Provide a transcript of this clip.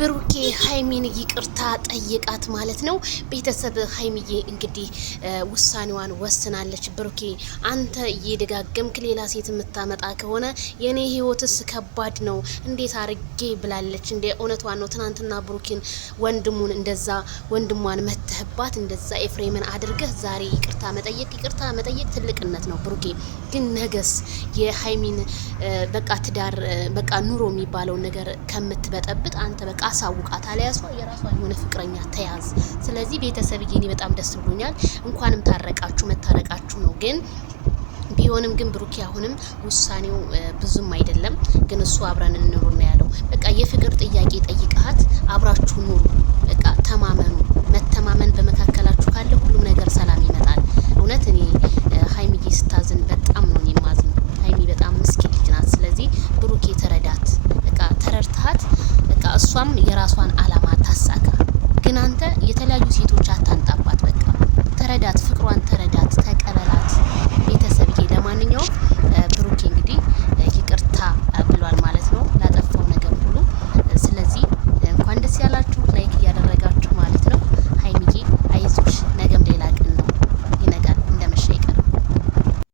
ብሩኬ ሀይሚን ይቅርታ ጠይቃት ማለት ነው። ቤተሰብ ሀይሚዬ እንግዲህ ውሳኔዋን ወስናለች። ብሩኬ አንተ እየደጋገምክ ሌላ ሴት የምታመጣ ከሆነ የኔ ህይወትስ ከባድ ነው እንዴት አርጌ ብላለች። እንደ እውነቷን ነው። ትናንትና ብሩኬን ወንድሙን እንደዛ ወንድሟን መተህባት እንደዛ ኤፍሬምን አድርገህ ዛሬ ይቅርታ መጠየቅ ትልቅነት ነው። ብሩኬ ግን ነገስ የሀይሚን በቃ ትዳር በቃ ኑሮ የሚባለውን ነገር ከምትበጠብጥ አንተ በቃ አሳውቃት። አለያሷ የራሷን የሆነ ፍቅረኛ ተያዝ። ስለዚህ ቤተሰብ እኔ በጣም ደስ ብሎኛል። እንኳንም ታረቃችሁ መታረቃችሁ ነው። ግን ቢሆንም ግን ብሩኬ አሁንም ውሳኔው ብዙም አይደለም። ግን እሱ አብረን እንኑር ነው ያለው። በቃ የፍቅር ጥያቄ ጠይቀሃት አብራችሁ ኑሩ። በቃ ተማመኑ። መተማመን በመካከላችሁ ካለ ሁሉም ነገር ሰላም ይመጣል። እውነት እኔ ሀይሚዬ ስታዝን በጣም ነው የማዝነው። ሀይሚ በጣም ምስኪን ልጅ ናት። ስለዚህ ብሩኬ ተረዳት። በቃ ተረድተሃት በቃ እሷም የራሷን አላማ ታሳካ። ግን አንተ